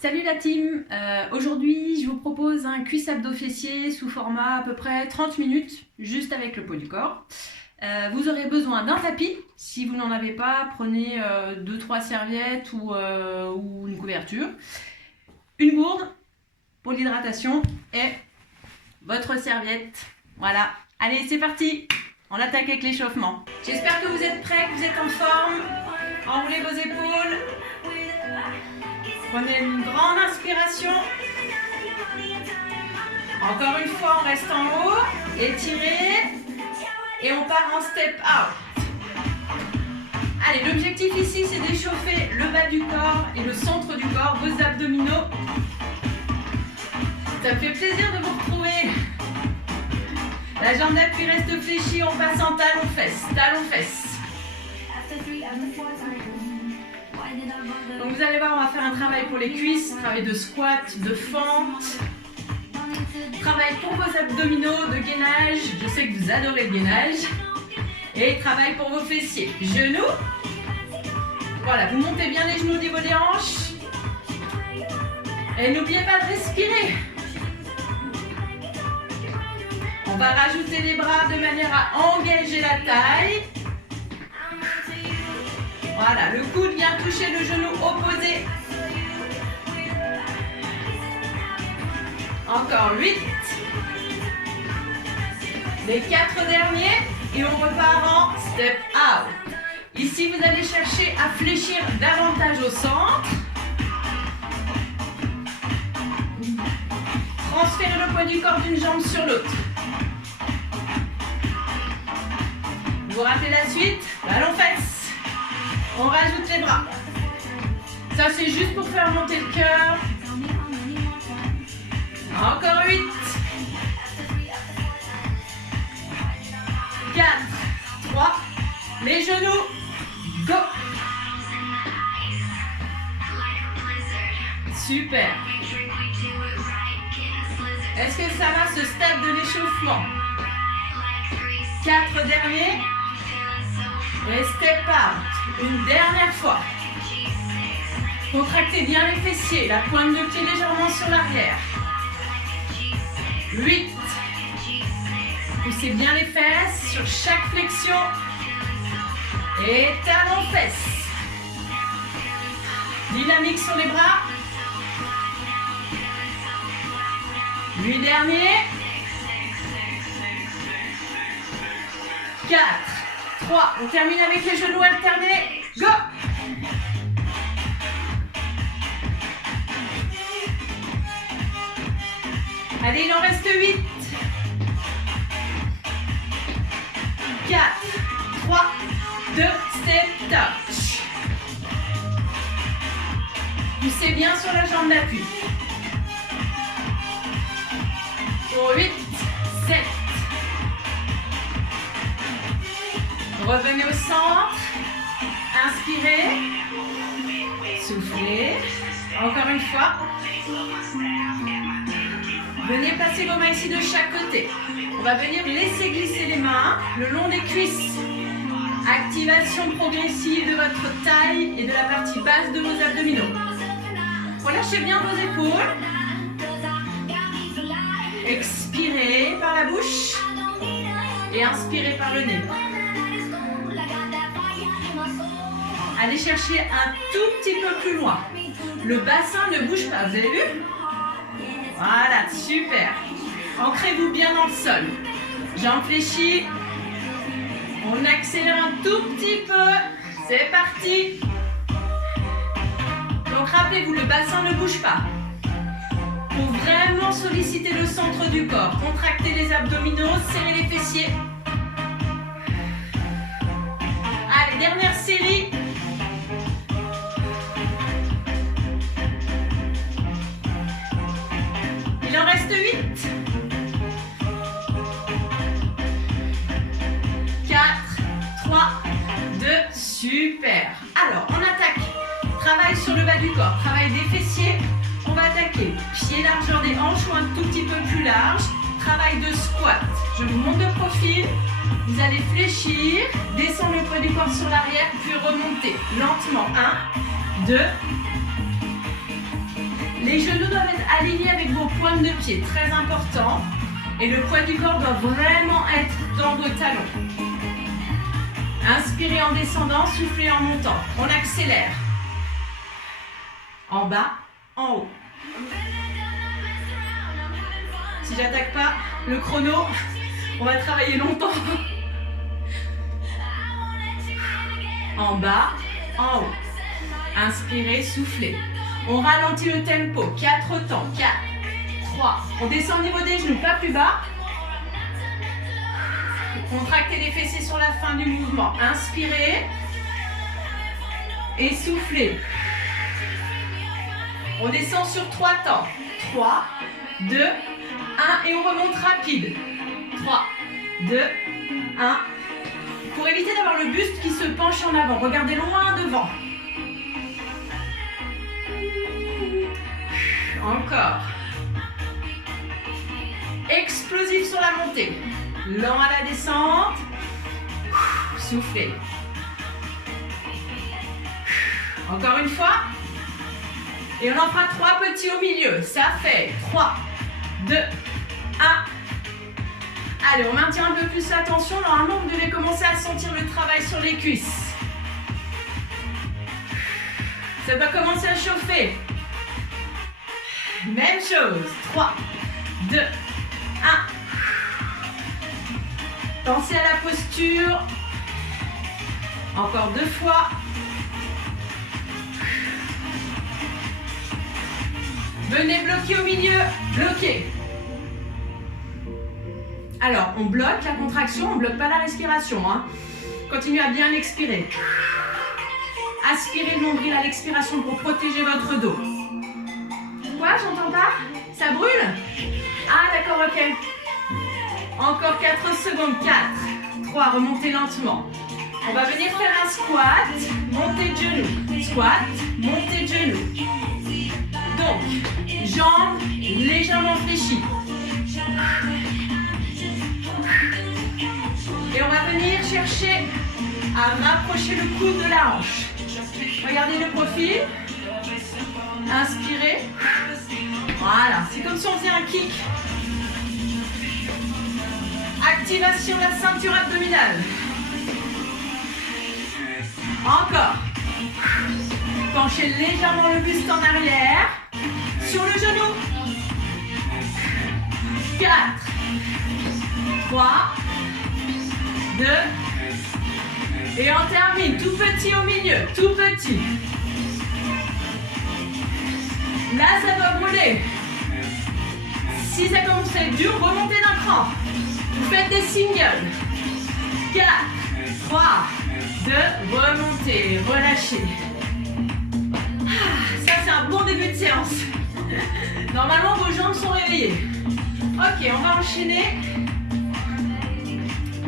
Salut la team, aujourd'hui je vous propose un cuisse abdos fessier sous format à peu près 30 minutes, juste avec le poids du corps. Vous aurez besoin d'un tapis, si vous n'en avez pas, prenez 2-3 serviettes ou une couverture, une gourde pour l'hydratation et votre serviette. Voilà, allez c'est parti, on attaque avec l'échauffement. J'espère que vous êtes prêts, que vous êtes en forme, enroulez vos épaules. Prenez une grande inspiration. Encore une fois, on reste en haut. Étirez. Et on part en step out. Allez, l'objectif ici, c'est d'échauffer le bas du corps et le centre du corps, vos abdominaux. Ça me fait plaisir de vous retrouver. La jambe d'appui reste fléchie, on passe en talon-fesse. Talon-fesse. Donc vous allez voir, on va faire un travail pour les cuisses, travail de squat, de fente, travail pour vos abdominaux, de gainage, je sais que vous adorez le gainage, et travail pour vos fessiers. Genoux, voilà, vous montez bien les genoux au niveau des hanches, et n'oubliez pas de respirer. On va rajouter les bras de manière à engager la taille. Voilà, le coude vient toucher le genou opposé. Encore 8. Les 4 derniers et on repart en step out. Ici, vous allez chercher à fléchir davantage au centre. Transférez le poids du corps d'une jambe sur l'autre. Vous ratez la suite, ballon-fesse. On rajoute les bras. Ça, c'est juste pour faire monter le cœur. Encore 8. 4, 3. Les genoux. Go. Super. Est-ce que ça va, ce stade de l'échauffement? 4 derniers. Et step out. Une dernière fois. Contractez bien les fessiers. La pointe de pied légèrement sur l'arrière. 8. Poussez bien les fesses sur chaque flexion. Et talons-fesses. Dynamique sur les bras. 8 derniers. 4. 3, on termine avec les genoux alternés. Go! Allez, il en reste 8. 4, 3, 2, step touch. Poussez bien sur la jambe d'appui. Pour 8, 7. Revenez au centre, inspirez, soufflez, encore une fois. Venez placer vos mains ici de chaque côté. On va venir laisser glisser les mains le long des cuisses. Activation progressive de votre taille et de la partie basse de vos abdominaux. Relâchez bien vos épaules. Expirez par la bouche et inspirez par le nez. Allez chercher un tout petit peu plus loin. Le bassin ne bouge pas, vous avez vu? Voilà, super. Ancrez-vous bien dans le sol. Jambes fléchies. On accélère un tout petit peu. C'est parti. Donc rappelez-vous, le bassin ne bouge pas. Pour vraiment solliciter le centre du corps, contractez les abdominaux, serrez les fessiers. Allez, dernière série. Il en reste 8. 4, 3, 2, super. Alors, on attaque. Travail sur le bas du corps, travail des fessiers. On va attaquer pied largeur des hanches ou un tout petit peu plus large. Travail de squat. Je vous montre de profil. Vous allez fléchir, descendre le poids du corps sur l'arrière, puis remonter lentement. 1, 2, Les genoux doivent être alignés avec vos pointes de pied, très important. Et le poids du corps doit vraiment être dans vos talons. Inspirez en descendant, soufflez en montant. On accélère. En bas, en haut. Si j'attaque pas le chrono, on va travailler longtemps. En bas, en haut. Inspirez, soufflez. On ralentit le tempo. 4 temps. 4, 3. On descend au niveau des genoux, pas plus bas. Contractez les fessiers sur la fin du mouvement. Inspirez. Et soufflez. On descend sur 3 temps. 3, 2, 1. Et on remonte rapide. 3, 2, 1. Pour éviter d'avoir le buste qui se penche en avant, regardez loin devant. Encore. Explosif sur la montée. Lent à la descente. Soufflez. Encore une fois. Et on en fera 3 petits au milieu. Ça fait 3, 2, 1. Allez, on maintient un peu plus la tension. Normalement, vous devez commencer à sentir le travail sur les cuisses. Ça doit commencer à chauffer. Même chose. 3, 2, 1. Pensez à la posture. Encore 2 fois. Venez bloquer au milieu. Bloquez. Alors, on bloque la contraction, on ne bloque pas la respiration. Hein. Continuez à bien expirer. Aspirez le nombril à l'expiration pour protéger votre dos. Quoi? J'entends pas? Ça brûle? Ah, d'accord, ok. Encore 4 secondes. 4, 3, remontez lentement. On va venir faire un squat, montée de genoux. Squat, montée de genoux. Donc, jambes légèrement fléchies. Et on va venir chercher à rapprocher le coude de la hanche. Regardez le profil. Inspirez. Voilà, c'est comme si on faisait un kick. Activation de la ceinture abdominale. Encore. Penchez légèrement le buste en arrière. Sur le genou. 4, 3, 2. Et on termine. Tout petit au milieu. Tout petit. Là, ça doit brûler. Si ça commence à être dur, remontez d'un cran. Vous faites des singles. 4, 3, 2, remontez, relâchez. Ça, c'est un bon début de séance. Normalement, vos jambes sont réveillées. Ok, on va enchaîner.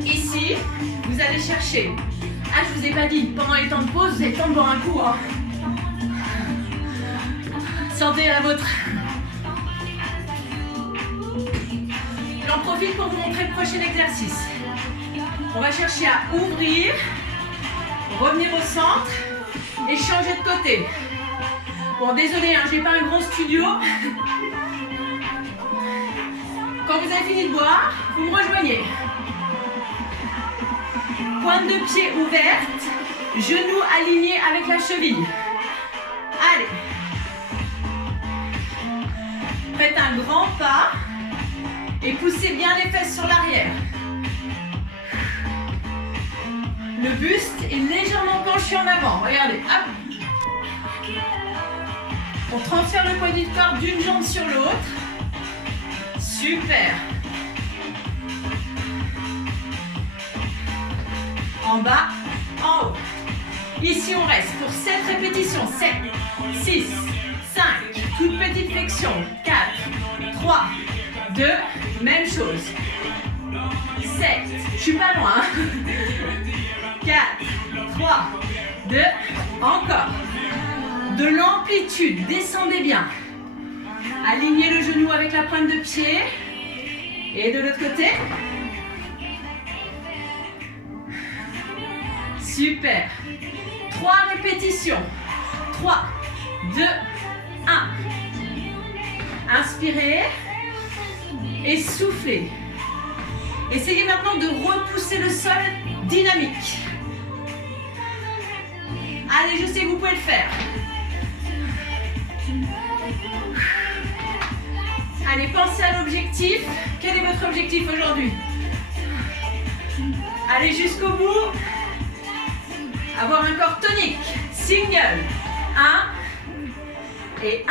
Ici, vous allez chercher. Ah, je vous ai pas dit, pendant les temps de pause, vous avez le temps de boire un coup. Hein. Sentez la vôtre. J'en profite pour vous montrer le prochain exercice. On va chercher à ouvrir, revenir au centre et changer de côté. Bon, désolé, hein, j'ai pas un grand studio. Quand vous avez fini de boire, vous me rejoignez. Pointe de pied ouverte, genoux alignés avec la cheville. Allez. Faites un grand pas et poussez bien les fesses sur l'arrière. Le buste est légèrement penché en avant. Regardez, hop. On transfère le poids du corps d'une jambe sur l'autre. Super. En bas, en haut. Ici, on reste pour 7 répétitions. 7, 6, 5. Toute petite flexion. 4, 3, 2. Même chose. 7. Je suis pas loin. 4, 3, 2. Encore. De l'amplitude. Descendez bien. Alignez le genou avec la pointe de pied. Et de l'autre côté. Super. 3 répétitions. 3, 2, 1. Inspirez et soufflez. Essayez maintenant de repousser le sol dynamique. Allez, je sais que vous pouvez le faire. Allez, pensez à l'objectif. Quel est votre objectif aujourd'hui? Allez jusqu'au bout. Avoir un corps tonique. Single. 1 et 1.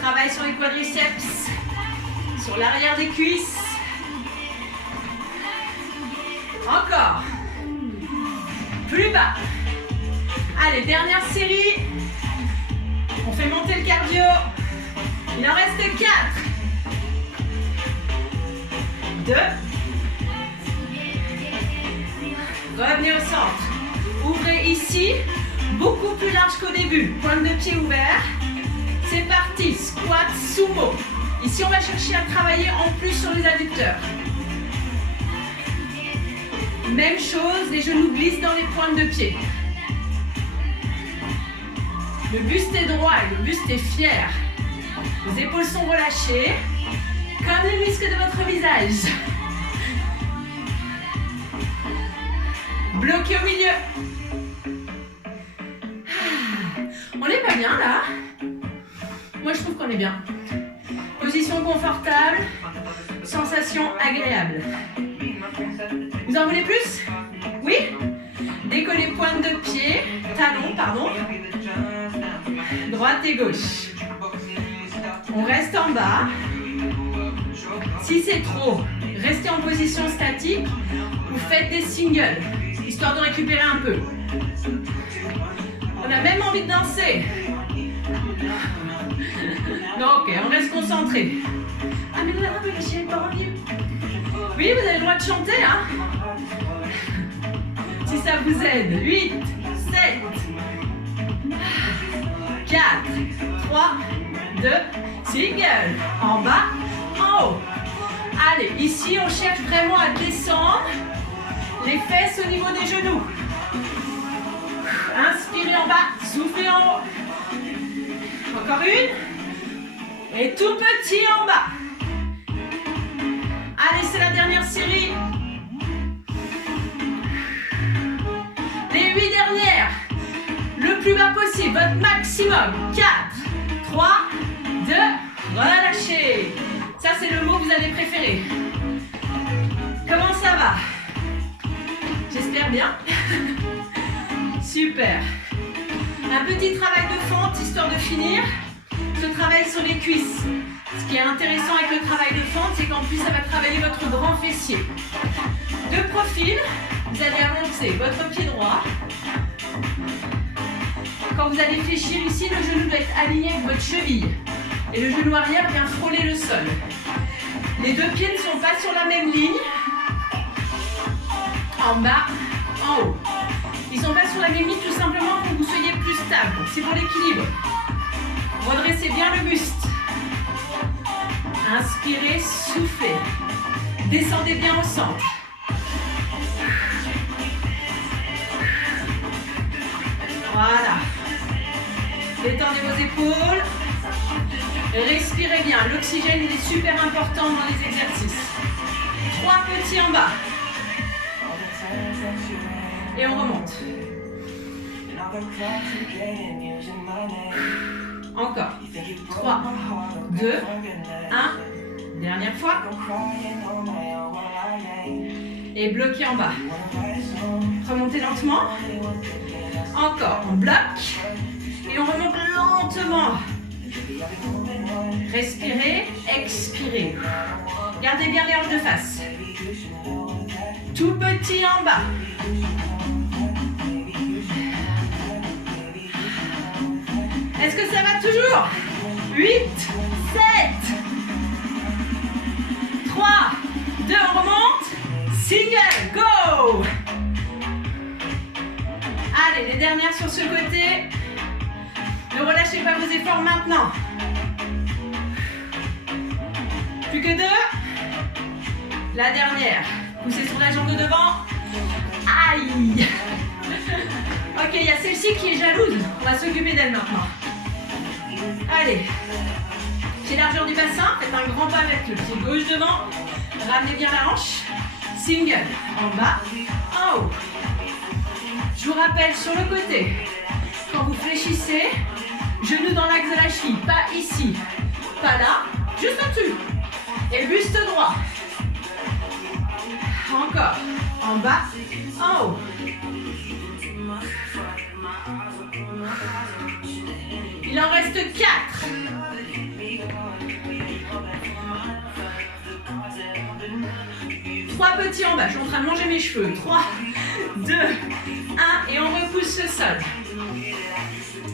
Travail sur les quadriceps, sur l'arrière des cuisses. Encore. Plus bas. Allez, dernière série. On fait monter le cardio. Il en reste 4. 2. Revenez au centre. Ouvrez ici. Beaucoup plus large qu'au début. Pointe de pied ouvert. C'est parti. Squat sumo. Ici, on va chercher à travailler en plus sur les adducteurs. Même chose, les genoux glissent dans les pointes de pied. Le buste est droit et le buste est fier. Les épaules sont relâchées, comme les muscles de votre visage. Bloqué au milieu. On n'est pas bien là? Moi je trouve qu'on est bien. Position confortable, sensation agréable. Vous en voulez plus? Oui? Décollez pointe de pied, talon, pardon. Droite et gauche. On reste en bas. Si c'est trop, restez en position statique ou faites des singles, histoire de récupérer un peu. On a même envie de danser. Non, ok, on reste concentré. Ah mais là, je suis pas revenu. Oui, vous avez le droit de chanter, hein? Si ça vous aide. 8, 7, 4, 3, 2, single. En bas, en haut. Allez, ici, on cherche vraiment à descendre les fesses au niveau des genoux. Inspirez en bas, soufflez en haut. Encore une. Et tout petit en bas. Allez, c'est la dernière série. Les 8 dernières. Le plus bas possible, votre maximum. 4, 3, 2, relâchez. Ça, c'est le mot que vous allez préférer. Comment ça va? J'espère bien. Super. Un petit travail de fente, histoire de finir. Ce travail sur les cuisses. Ce qui est intéressant avec le travail de fente, c'est qu'en plus, ça va travailler votre grand fessier. De profil, vous allez avancer votre pied droit. Quand vous allez fléchir ici, le genou doit être aligné avec votre cheville. Et le genou arrière vient frôler le sol. Les deux pieds ne sont pas sur la même ligne. En bas, en haut. Ils ne sont pas sur la même ligne tout simplement pour que vous soyez plus stable. C'est pour l'équilibre. Redressez bien le buste. Inspirez, soufflez. Descendez bien au centre. Voilà. Détendez vos épaules. Respirez bien. L'oxygène, il est super important dans les exercices. 3 petits en bas. Et on remonte. Encore. 3, 2, 1. Dernière fois. Et bloquez en bas. Remontez lentement. Encore. On bloque. Et on remonte lentement. Respirez, expirez. Gardez bien les hanches de face. Tout petit en bas. Est-ce que ça va toujours? 8, 7, 3, 2, on remonte. Single, go! Allez, les dernières sur ce côté. Ne relâchez pas vos efforts maintenant. Plus que 2. La dernière. Poussez sur la jambe de devant. Aïe! Ok, il y a celle-ci qui est jalouse. On va s'occuper d'elle maintenant. Allez. Pied largeur du bassin, faites un grand pas avec le pied gauche devant. Ramenez bien la hanche. Single. En bas, en haut. Je vous rappelle sur le côté, quand vous fléchissez, genou dans l'axe de la cheville, pas ici, pas là, juste au-dessus. Et buste droit. Encore. En bas, en haut. Il en reste 4. Trois petits en bas. Je suis en train de manger mes cheveux. 3, 2, 1. Et on repousse le sol.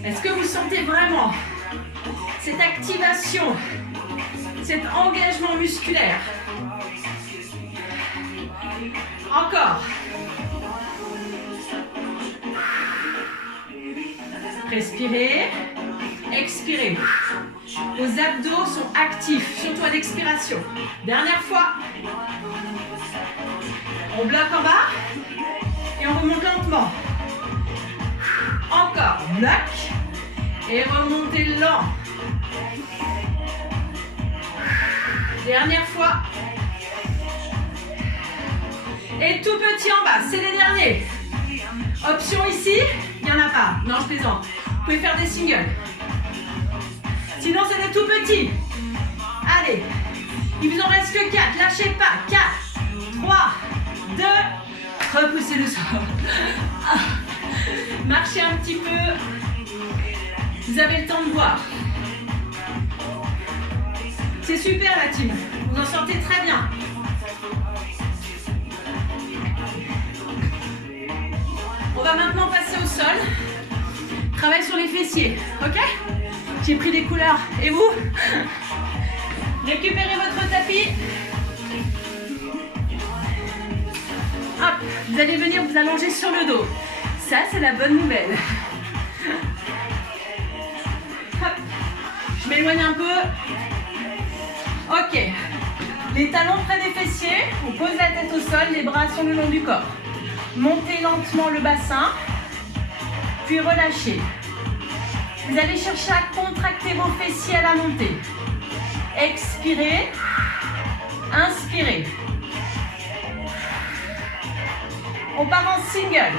Est-ce que vous sentez vraiment cette activation, cet engagement musculaire? Encore. Respirez. Expirez. Vos abdos sont actifs, surtout à l'expiration. Dernière fois. On bloque en bas et on remonte lentement. Encore. Bloque et remontez lent. Dernière fois. Et tout petit en bas, c'est les derniers. Option ici, il n'y en a pas. Non, je plaisante. Vous pouvez faire des singles. Sinon, c'est des tout petits. Allez. Il vous en reste que 4. Lâchez pas. 4, 3, 2. Repoussez le sol. Marchez un petit peu. Vous avez le temps de boire. C'est super la team. Vous en sortez très bien. On va maintenant passer au sol. Travail sur les fessiers, ok? J'ai pris des couleurs. Et vous? Récupérez votre tapis. Hop, vous allez venir vous allonger sur le dos. Ça, c'est la bonne nouvelle. Hop, je m'éloigne un peu. Ok. Les talons près des fessiers. On pose la tête au sol, les bras sont le long du corps. Montez lentement le bassin, puis relâchez. Vous allez chercher à contracter vos fessiers à la montée. Expirez, inspirez. On part en single.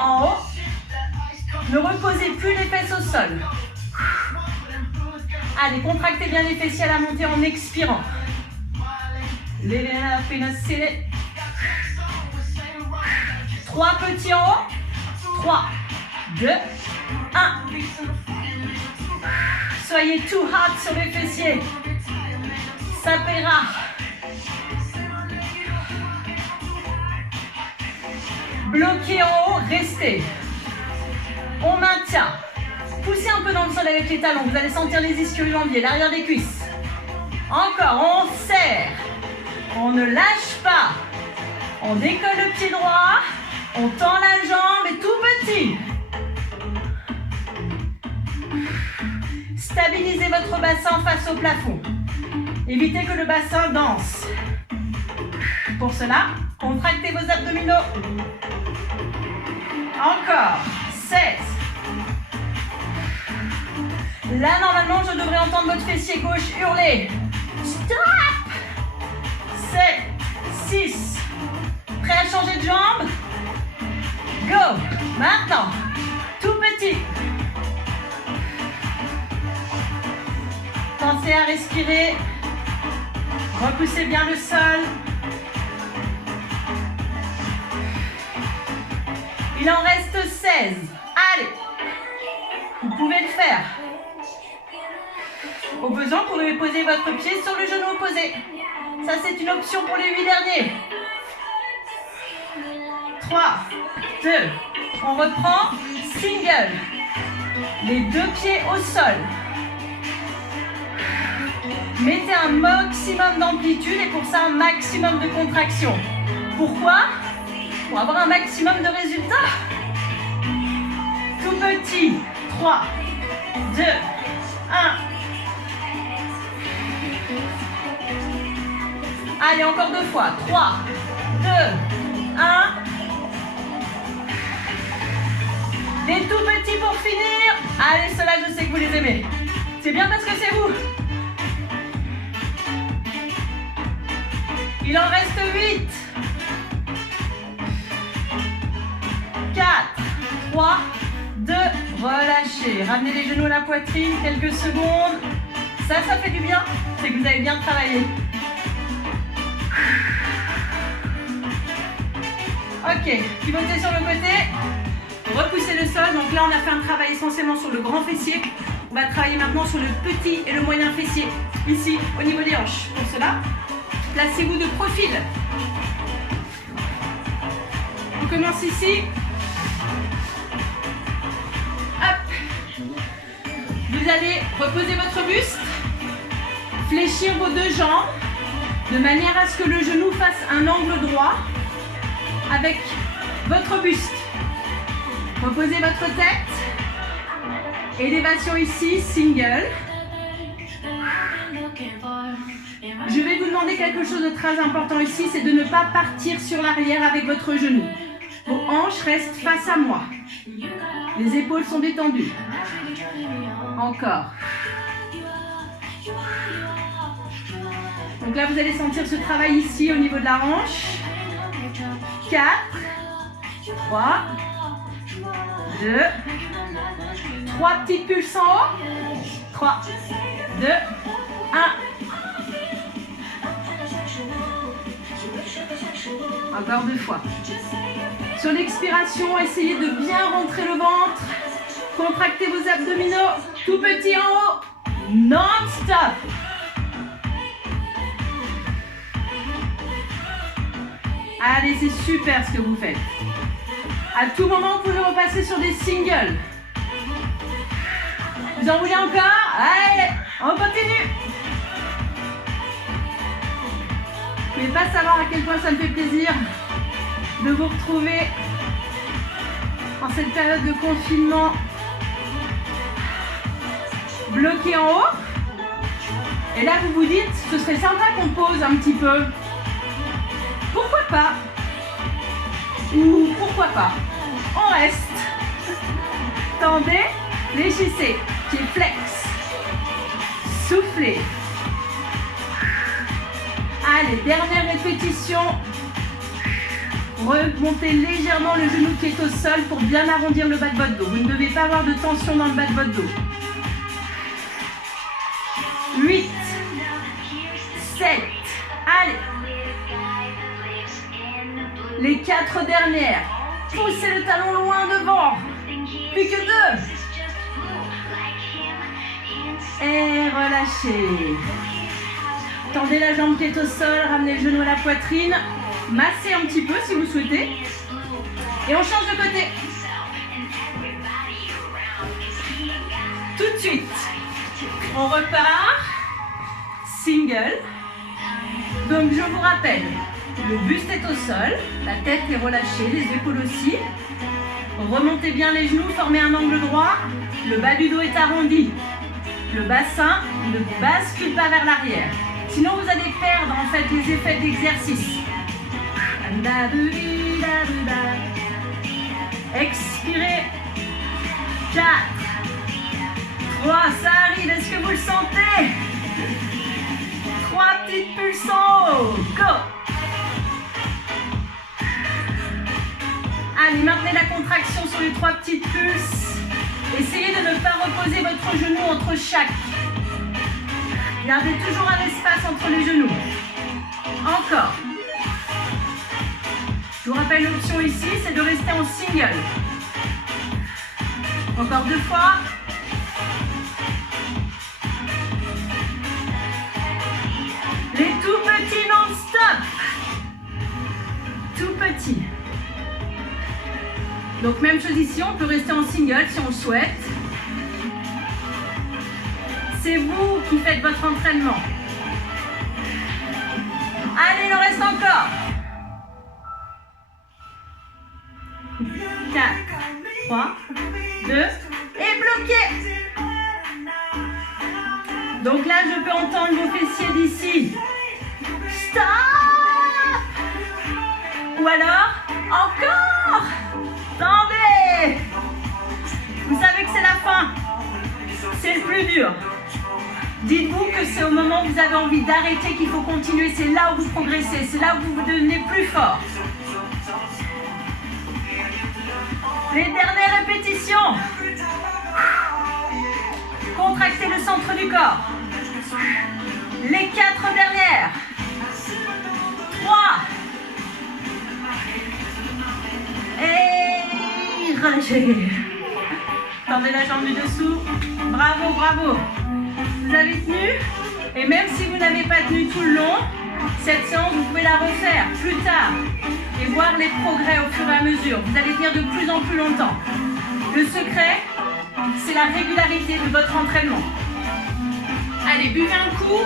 En haut, ne reposez plus les fesses au sol. Allez, contractez bien les fessiers à la montée en expirant. Les 3 petits en haut. 3, 2, 1. Soyez too hard sur les fessiers. Ça paiera. Bloquez en haut, restez. On maintient. Poussez un peu dans le sol avec les talons. Vous allez sentir les ischio-jambiers, l'arrière des cuisses. Encore, on serre. On ne lâche pas. On décolle le pied droit. On tend la jambe et tout petit. Stabilisez votre bassin face au plafond. Évitez que le bassin danse. Pour cela, contractez vos abdominaux. Encore. 16. Là, normalement, je devrais entendre votre fessier gauche hurler. Stop. 7, 6. Prêt à changer de jambe? Go. Maintenant, tout petit. Pensez à respirer. Repoussez bien le sol. Il en reste 16. Allez. Vous pouvez le faire. Au besoin, vous pouvez poser votre pied sur le genou opposé. Ça, c'est une option pour les 8 derniers. 3, 2, on reprend. Single. Les 2 pieds au sol. Mettez un maximum d'amplitude et pour ça un maximum de contraction. Pourquoi? Pour avoir un maximum de résultats. Tout petit. 3, 2, 1. Allez, encore 2 fois. 3, 2, 1. Les tout petits pour finir. Allez, ceux-là, je sais que vous les aimez. C'est bien parce que c'est vous. Il en reste 8. 4, 3, 2, relâchez. Ramenez les genoux à la poitrine, quelques secondes. Ça fait du bien. C'est que vous avez bien travaillé. Ok, pivotez sur le côté. Repoussez le sol. Donc là, on a fait un travail essentiellement sur le grand fessier. On va travailler maintenant sur le petit et le moyen fessier. Ici, au niveau des hanches. Pour cela, placez-vous de profil. On commence ici. Hop. Vous allez reposer votre buste. Fléchir vos deux jambes de manière à ce que le genou fasse un angle droit avec votre buste. Reposez votre tête. Élévation ici, single. Je vais vous demander quelque chose de très important ici, c'est de ne pas partir sur l'arrière avec votre genou. Vos hanches restent face à moi. Les épaules sont détendues. Encore. Donc là, vous allez sentir ce travail ici au niveau de la hanche. 4, 3, 2, 3 petites pulses en haut. 3, 2, 1. Encore 2 fois. Sur l'expiration, essayez de bien rentrer le ventre. Contractez vos abdominaux. Tout petit en haut. Non-stop. Allez, c'est super ce que vous faites. À tout moment, vous pouvez repasser sur des singles. Vous en voulez encore? Allez, on continue. Vous ne pouvez pas savoir à quel point ça me fait plaisir de vous retrouver en cette période de confinement bloqué en haut. Et là, vous vous dites, ce serait sympa qu'on pose un petit peu. Pourquoi pas? Ou pourquoi pas? On reste. Tendez, fléchissez. Pied flex. Soufflez. Allez, dernière répétition. Remontez légèrement le genou qui est au sol pour bien arrondir le bas de votre dos. Vous ne devez pas avoir de tension dans le bas de votre dos. 8, 7, allez. Les 4 dernières. Poussez le talon loin devant. Plus que 2. Et relâchez. Tendez la jambe qui est au sol, ramenez le genou à la poitrine. Massez un petit peu si vous souhaitez. Et on change de côté. Tout de suite. On repart. Single. Donc je vous rappelle, le buste est au sol, la tête est relâchée, les épaules aussi. Remontez bien les genoux, formez un angle droit. Le bas du dos est arrondi. Le bassin ne bascule pas vers l'arrière. Sinon vous allez perdre en fait les effets d'exercice. Expirez. 4, 3, ça arrive, est-ce que vous le sentez? 3 petites pulses en haut. Go. Allez, maintenez la contraction sur les 3 petites pulses. Essayez de ne pas reposer votre genou entre chaque. Gardez toujours un espace entre les genoux. Encore. Je vous rappelle l'option ici, c'est de rester en single. Encore 2 fois. Les tout petits non-stop. Tout petit. Donc même chose ici, on peut rester en single si on le souhaite. C'est vous qui faites votre entraînement. Allez, il en reste encore. 4, 3, 2, et bloqué. Donc là, je peux entendre vos fessiers d'ici. Stop. Ou alors, encore. Tendez. Vous savez que c'est la fin. C'est le plus dur. Dites-vous que c'est au moment où vous avez envie d'arrêter qu'il faut continuer. C'est là où vous progressez, c'est là où vous devenez plus fort. Les dernières répétitions. Contractez le centre du corps. Les 4 dernières. 3. Et relâchez. Tendez la jambe du dessous. Bravo, bravo. Vous avez tenu. Et même si vous n'avez pas tenu tout le long, cette séance, vous pouvez la refaire plus tard et voir les progrès au fur et à mesure. Vous allez tenir de plus en plus longtemps. Le secret, c'est la régularité de votre entraînement. Allez, buvez un coup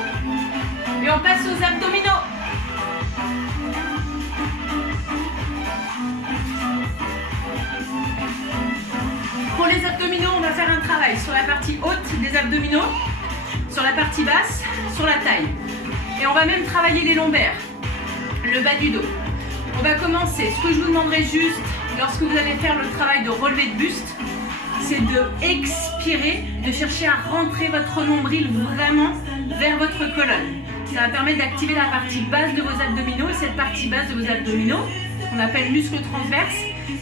et on passe aux abdominaux. Pour les abdominaux, on va faire un travail sur la partie haute des abdominaux, sur la partie basse, sur la taille. Et on va même travailler les lombaires, le bas du dos. On va commencer. Ce que je vous demanderai juste, lorsque vous allez faire le travail de relevé de buste, c'est de expirer, de chercher à rentrer votre nombril vraiment vers votre colonne. Ça va permettre d'activer la partie basse de vos abdominaux. Et cette partie basse de vos abdominaux, qu'on appelle muscle transverse,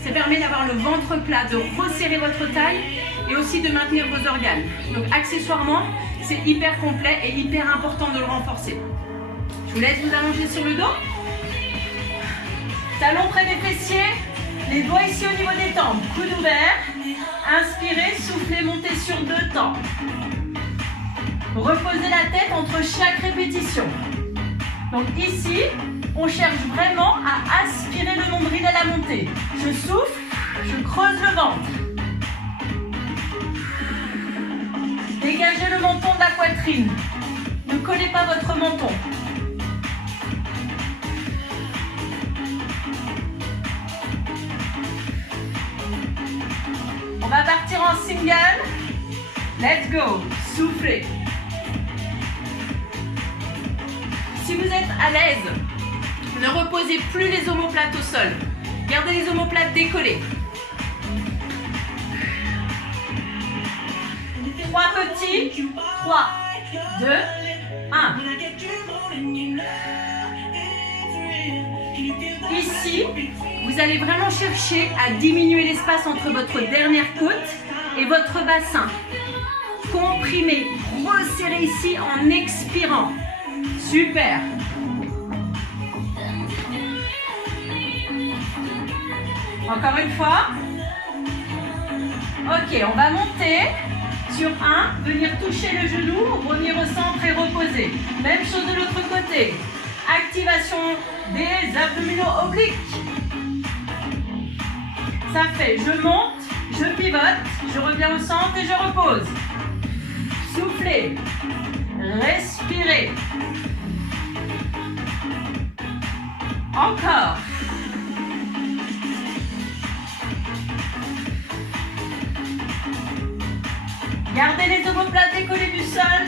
ça permet d'avoir le ventre plat, de resserrer votre taille et aussi de maintenir vos organes. Donc accessoirement, c'est hyper complet et hyper important de le renforcer. Je vous laisse vous allonger sur le dos. Talons près des fessiers, les doigts ici au niveau des tempes, coude ouvert. Inspirez, soufflez, montez sur 2 temps. Reposez la tête entre chaque répétition. Donc ici, on cherche vraiment à aspirer le nombril à la montée. Je souffle, je creuse le ventre. Dégagez le menton de la poitrine. Ne collez pas votre menton. On va partir en single. Let's go. Soufflez. Si vous êtes à l'aise, ne reposez plus les omoplates au sol. Gardez les omoplates décollées. 3 petits. 3, 2, 1. Ici, vous allez vraiment chercher à diminuer l'espace entre votre dernière côte et votre bassin. Comprimez, resserrez ici en expirant. Super. Encore une fois. Ok, on va monter sur 1, venir toucher le genou, revenir au centre et reposer. Même chose de l'autre côté. Activation des abdominaux obliques. Ça fait, je monte, je pivote, je reviens au centre et je repose. Soufflez, respirez. Encore. Gardez les omoplates décollées du sol.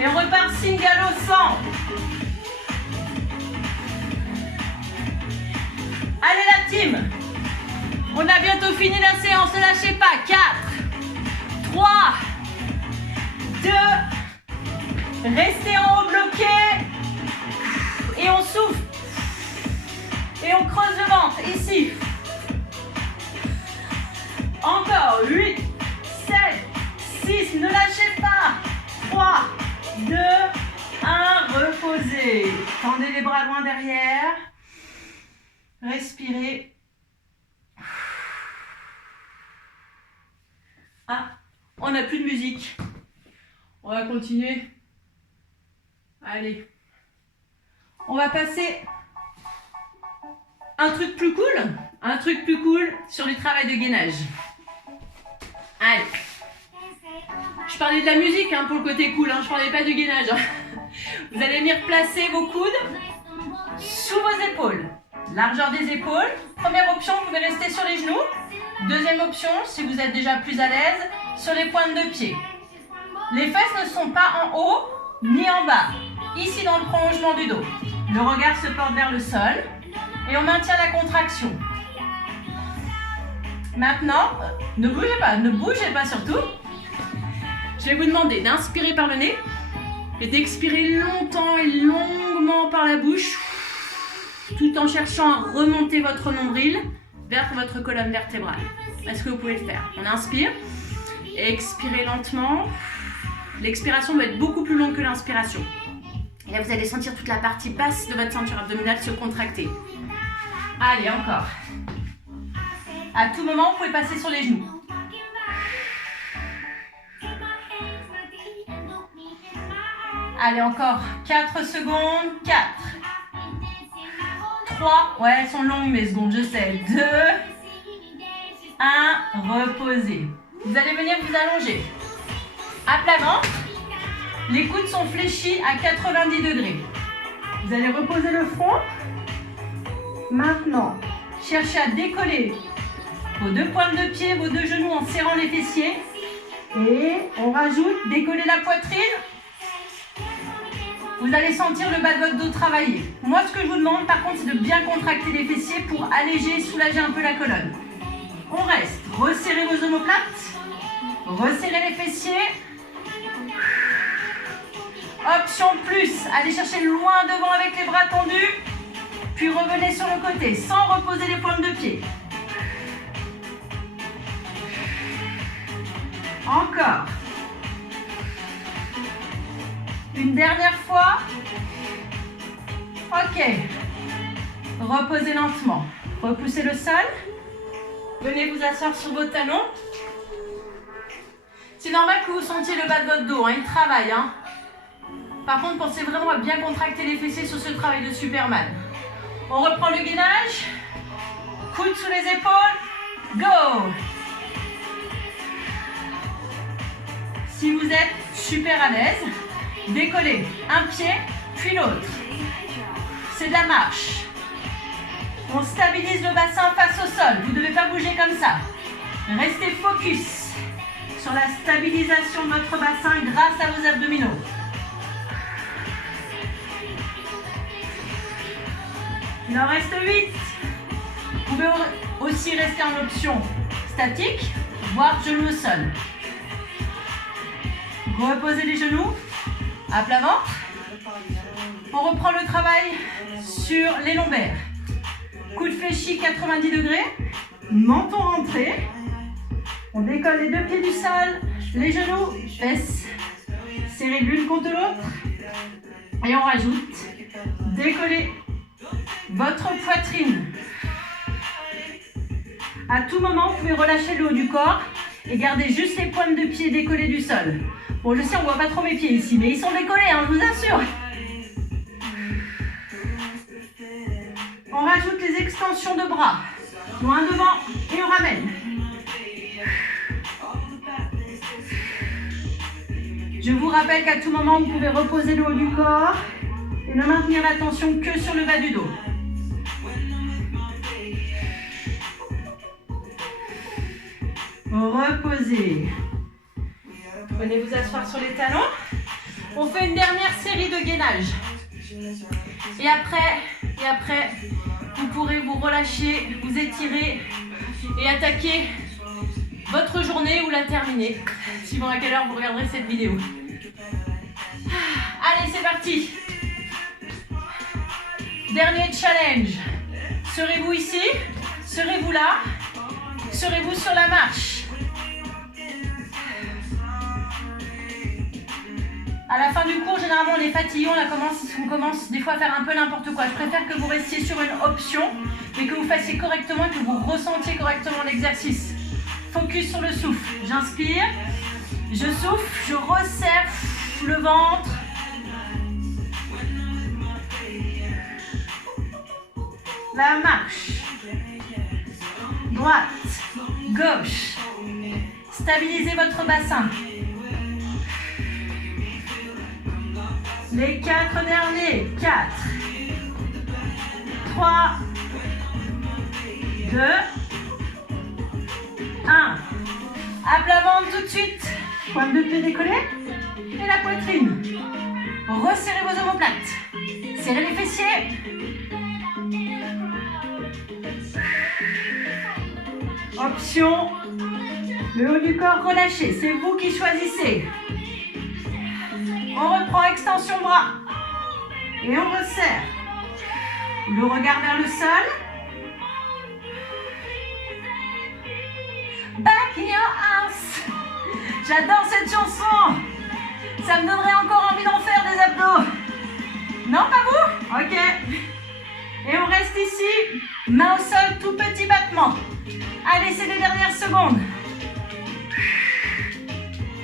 Et on repart single au centre. Allez la team. On a bientôt fini la séance, ne lâchez pas. 4, 3, 2, restez en haut bloqué. Et on souffle. Et on creuse le ventre, ici. Encore, 8, 7, 6, ne lâchez pas. 3, 2, 1, reposez. Tendez les bras loin derrière. Respirez. Ah, on n'a plus de musique. On va continuer. Allez. On va passer un truc plus cool sur du travail de gainage. Allez. Je parlais de la musique pour le côté cool, je parlais pas du gainage. Vous allez venir placer vos coudes sous vos épaules. Largeur des épaules. Première option, vous pouvez rester sur les genoux. Deuxième option, si vous êtes déjà plus à l'aise, sur les pointes de pied. Les fesses ne sont pas en haut ni en bas. Ici dans le prolongement du dos. Le regard se porte vers le sol et on maintient la contraction. Maintenant, ne bougez pas surtout. Je vais vous demander d'inspirer par le nez et d'expirer longtemps et longuement par la bouche, tout en cherchant à remonter votre nombril vers votre colonne vertébrale. Est-ce que vous pouvez le faire? On inspire, expirez lentement. L'expiration va être beaucoup plus longue que l'inspiration. Et là, vous allez sentir toute la partie basse de votre ceinture abdominale se contracter. Allez, encore. À tout moment, vous pouvez passer sur les genoux. Allez, encore 4 secondes. 4. 3. Ouais, elles sont longues mes secondes, je sais. 2. 1. Reposez. Vous allez venir vous allonger. À plat ventre. Les coudes sont fléchis à 90 degrés. Vous allez reposer le front. Maintenant, cherchez à décoller vos 2 pointes de pied, vos 2 genoux en serrant les fessiers. Et on rajoute, décoller la poitrine. Vous allez sentir le bas de votre dos travailler. Moi, ce que je vous demande, par contre, c'est de bien contracter les fessiers pour alléger et soulager un peu la colonne. On reste. Resserrez vos omoplates. Resserrez les fessiers. Option plus. Allez chercher loin devant avec les bras tendus. Puis revenez sur le côté sans reposer les pointes de pied. Encore. Une dernière fois. Ok. Reposez lentement. Repoussez le sol. Venez vous asseoir sur vos talons. C'est normal que vous sentiez le bas de votre dos. Il travaille. Par contre, pensez vraiment à bien contracter les fessiers sur ce travail de Superman. On reprend le gainage. Coude sous les épaules. Go! Si vous êtes super à l'aise, décollez un pied, puis l'autre. C'est de la marche. On stabilise le bassin face au sol. Vous ne devez pas bouger comme ça. Restez focus sur la stabilisation de votre bassin grâce à vos abdominaux. Il en reste 8. Vous pouvez aussi rester en option statique, voire genoux au sol. Reposez les genoux à plat ventre. On reprend le travail sur les lombaires. Coude fléchi 90 degrés. Menton rentré. On décolle les 2 pieds du sol. Les genoux, fesses. Serrez l'une contre l'autre. Et on rajoute. Décollez votre poitrine. À tout moment, vous pouvez relâcher le haut du corps et garder juste les pointes de pied décollées du sol. Bon, je sais, on ne voit pas trop mes pieds ici, mais ils sont décollés, je vous assure. On rajoute les extensions de bras. Loin devant et on ramène. Je vous rappelle qu'à tout moment, vous pouvez reposer le haut du corps et ne maintenir l'attention que sur le bas du dos. Reposez. Venez vous asseoir sur les talons. On fait une dernière série de gainage. Et après, vous pourrez vous relâcher, vous étirer et attaquer votre journée ou la terminer, suivant à quelle heure vous regarderez cette vidéo. Allez, c'est parti. Dernier challenge. Serez-vous ici? Serez-vous là? Serez-vous sur la marche? À la fin du cours, généralement, on est fatigué, on commence des fois à faire un peu n'importe quoi. Je préfère que vous restiez sur une option, mais que vous fassiez correctement, que vous ressentiez correctement l'exercice. Focus sur le souffle. J'inspire, je souffle, je resserre le ventre. La marche. Droite, gauche. Stabilisez votre bassin. Les 4 derniers. 4, 3, 2, 1. À plat ventre tout de suite. Pointe de pied décollée. Et la poitrine. Resserrez vos omoplates. Serrez les fessiers. Option, le haut du corps relâché, c'est vous qui choisissez. On reprend extension bras et on resserre. Le regard vers le sol. Back in your house. J'adore cette chanson. Ça me donnerait encore envie d'en faire des abdos. Non, pas vous? Ok. Et on reste ici. Main au sol, tout petit battement. Allez, c'est les dernières secondes.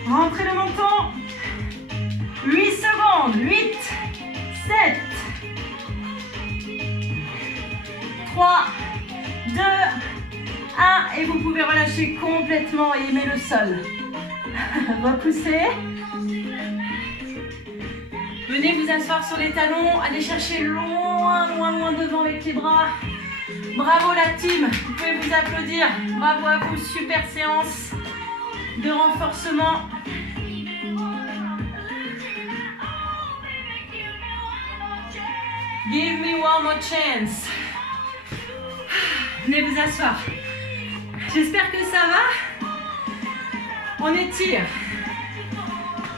Rentrez le menton. 8 secondes. 8, 7, 3, 2, 1. Et vous pouvez relâcher complètement et aimer le sol. Repoussez. Venez vous asseoir sur les talons. Allez chercher loin, loin, loin devant avec les bras. Bravo la team. Vous pouvez vous applaudir. Bravo à vous. Super séance de renforcement. Give me one more chance. Venez vous asseoir. J'espère que ça va. On étire.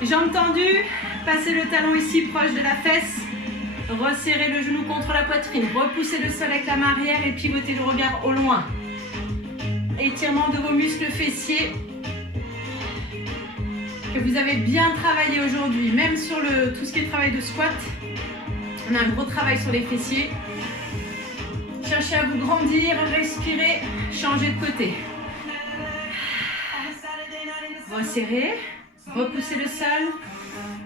Jambes tendues. Passez le talon ici proche de la fesse. Resserrez le genou contre la poitrine. Repoussez le sol avec la main arrière et pivotez le regard au loin. Étirement de vos muscles fessiers que vous avez bien travaillé aujourd'hui. Même sur tout ce qui est travail de squat, on a un gros travail sur les fessiers. Cherchez à vous grandir, respirez, changez de côté. Resserrez, repoussez le sol,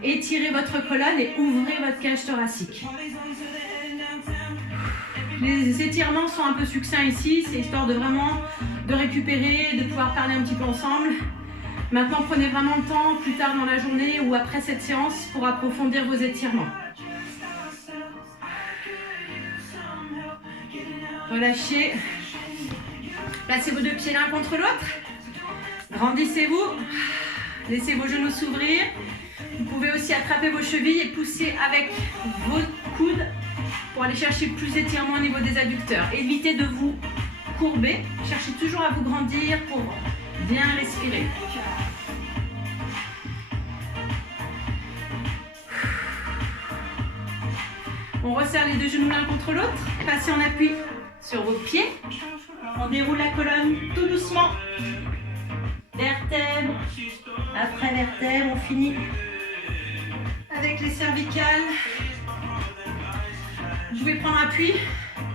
étirez votre colonne et ouvrez votre cage thoracique. Les étirements sont un peu succincts ici, c'est histoire de vraiment de récupérer, de pouvoir parler un petit peu ensemble. Maintenant, prenez vraiment le temps, plus tard dans la journée ou après cette séance, pour approfondir vos étirements. Relâchez. Placez vos deux pieds l'un contre l'autre. Grandissez-vous. Laissez vos genoux s'ouvrir. Vous pouvez aussi attraper vos chevilles et pousser avec vos coudes pour aller chercher plus d'étirement au niveau des adducteurs. Évitez de vous courber. Cherchez toujours à vous grandir pour bien respirer. On resserre les deux genoux l'un contre l'autre. Passez en appui sur vos pieds. On déroule la colonne tout doucement. Vertèbre après vertèbre. On finit avec les cervicales. Vous pouvez prendre appui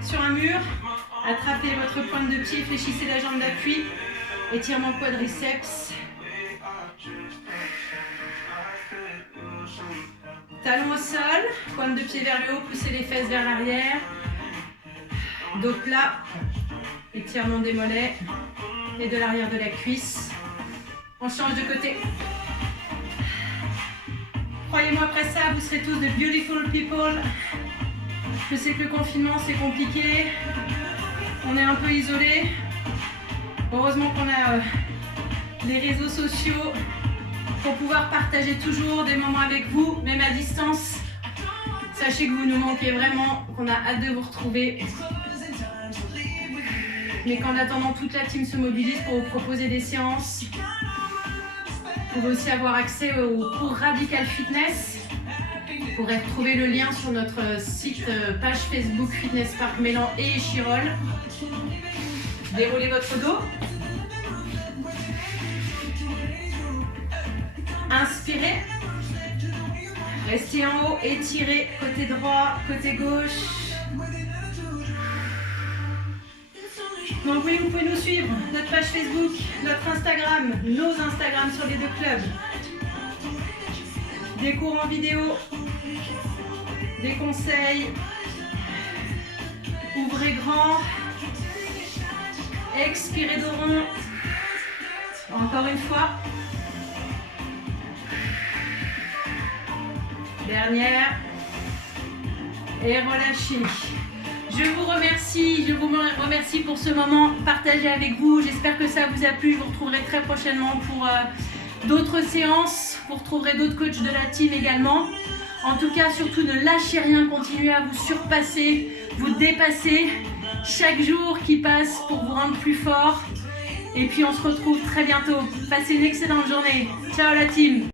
sur un mur. Attrapez votre pointe de pied. Fléchissez la jambe d'appui. Étirement quadriceps. Talon au sol, pointe de pied vers le haut, poussez les fesses vers l'arrière. Dos plat, étirement des mollets et de l'arrière de la cuisse. On change de côté. Croyez-moi, après ça, vous serez tous de beautiful people. Je sais que le confinement, c'est compliqué. On est un peu isolés. Heureusement qu'on a les réseaux sociaux pour pouvoir partager toujours des moments avec vous, même à distance. Sachez que vous nous manquez vraiment, qu'on a hâte de vous retrouver. Mais qu'en attendant, toute la team se mobilise pour vous proposer des séances. Vous pouvez aussi avoir accès au cours Radical Fitness. Vous pourrez retrouver le lien sur notre site, page Facebook Fitness Park Mélan et Échirol. Déroulez votre dos. Inspirez. Restez en haut, étirez côté droit, côté gauche. Donc oui, vous pouvez nous suivre, notre page Facebook, notre Instagram, nos Instagram sur les deux clubs. Des cours en vidéo, des conseils. Ouvrez grand. Expirez dos rond. Encore une fois. Dernière. Et relâchez. Je vous remercie pour ce moment partagé avec vous. J'espère que ça vous a plu. Je vous retrouverai très prochainement pour d'autres séances. Vous retrouverez d'autres coachs de la team également. En tout cas, surtout ne lâchez rien. Continuez à vous surpasser, vous dépasser chaque jour qui passe pour vous rendre plus fort. Et puis on se retrouve très bientôt. Passez une excellente journée. Ciao la team!